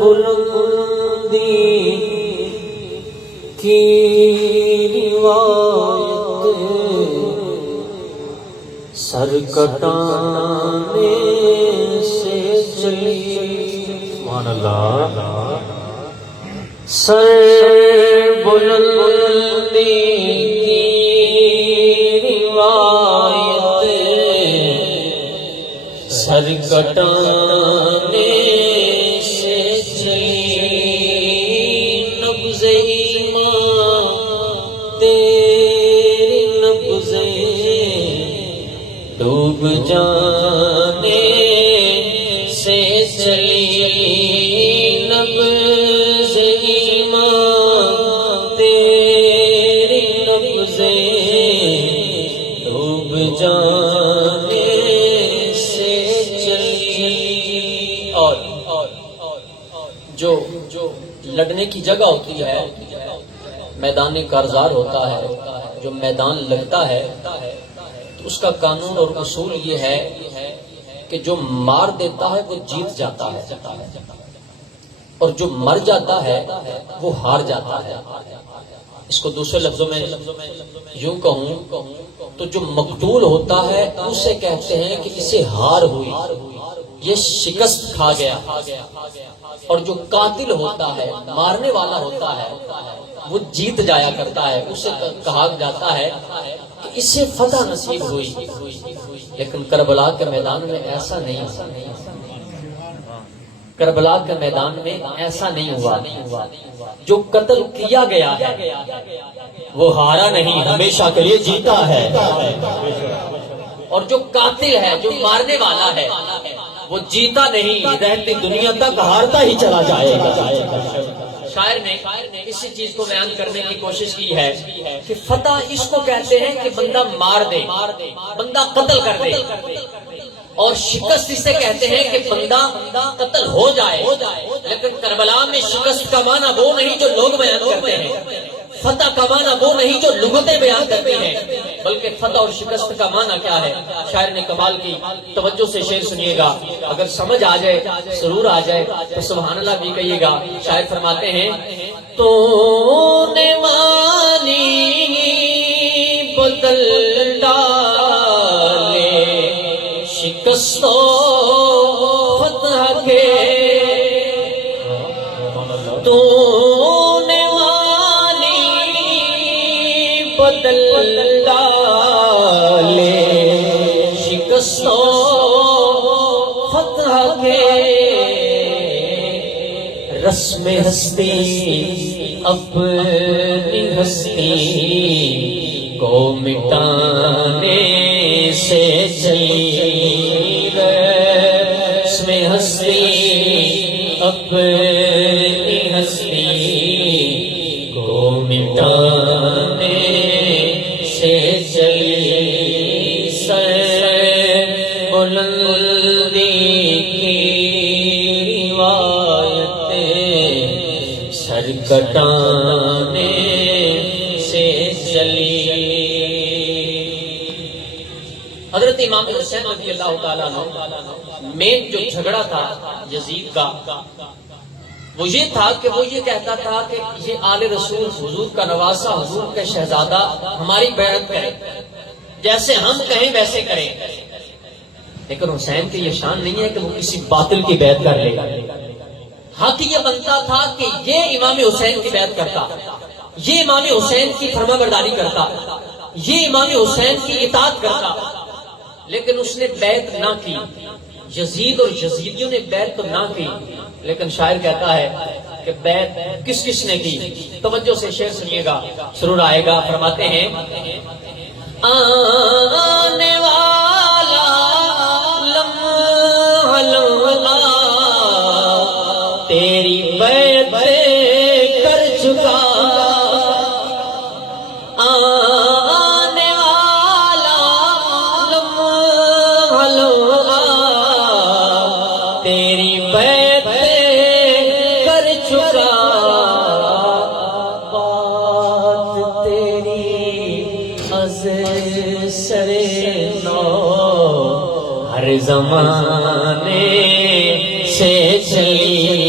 بلندی کی روایت سر کٹانے سے چلی سبحان اللہ سر بلندی کی روایت سر کٹانے سے چلی نبض ایمان تیری نبضیں ڈوب جانے سے چلی نبض ایمان تیری نبضیں ڈوب جانے جو لڑنے کی جگہ ہوتی ہے میدان کارزار ہوتا ہے جو میدان لگتا ہے تو اس کا قانون اور اصول یہ ہے کہ جو مار دیتا ہے وہ جیت جاتا ہے اور جو مر جاتا ہے وہ ہار جاتا ہے. اس کو دوسرے لفظوں میں یوں کہوں تو جو مقتول ہوتا ہے اسے کہتے ہیں کہ اسے ہار ہوئی یہ شکست کھا گیا اور جو قاتل ہوتا ہے مارنے والا ہوتا ہے وہ جیت جایا کرتا ہے اسے کہا جاتا ہے کہ اسے فتح نصیب ہوئی. لیکن کربلا کے میدان میں ایسا نہیں ہوا. کربلا کے میدان میں ایسا نہیں ہوا. جو قتل کیا گیا ہے وہ ہارا نہیں ہمیشہ کے لیے جیتا ہے اور جو قاتل ہے جو مارنے والا ہے وہ جیتا نہیں رہتی دنیا تک ہارتا ہی چلا جائے گا. شاعر نے اسی چیز کو بیان کرنے کی کوشش کی ہے کہ فتح اس کو کہتے ہیں کہ بندہ مار دے بندہ قتل کر دے اور شکست اسے کہتے ہیں کہ بندہ قتل ہو جائے. لیکن کربلا میں شکست کا معنی وہ نہیں جو لوگ بیان کرتے ہیں فتح کا معنی وہ نہیں جو لغتیں بیان کرتی ہیں بلکہ فتح اور شکست کا معنی کیا ہے. شاعر نے کمال کی توجہ سے شعر سنیے گا اگر سمجھ آ جائے سرور آ جائے تو سبحان اللہ بھی کہیے گا. شاعر فرماتے ہیں تو نے مانی بدل ڈالے شکست و فتح کے تو بدل ڈالے شکست و فتح کے رسم ہستی اپنی ہستی کو مٹانے سے چلی رسم ہستی اپنی ہستی کو مٹانے سے چلی سر بلندی کی روایت سر کٹانے سے چلی. حضرت امام حسین رضی اللہ تعالیٰ عنہ میں جو جھگڑا تھا یزید کا وہ یہ تھا کہ وہ یہ کہتا تھا کہ یہ آل رسول حضور کا نواسہ حضور کا شہزادہ ہماری بیعت کرے جیسے ہم کہیں ویسے کریں. لیکن حسین کی یہ شان نہیں ہے کہ وہ کسی باطل کی بیعت کر لے. حق یہ بنتا تھا کہ یہ امام حسین کی بیعت کرتا یہ امام حسین کی فرما برداری کرتا یہ امام حسین کی اطاعت کرتا لیکن اس نے بیعت نہ کی. یزید اور یزیدیوں نے بیعت تو نہ کی لیکن شاعر کہتا ہے کہ بیعت کس کس نے کی. توجہ سے شعر سنیے گا سرور آئے گا. فرماتے ہیں آنے والا لمحہ لمحہ تیری بیعت کر چکا آنے والا لمحہ لمحہ تیری بیعت کر چکا بات تیری از سرے ہر زمانے سے چلی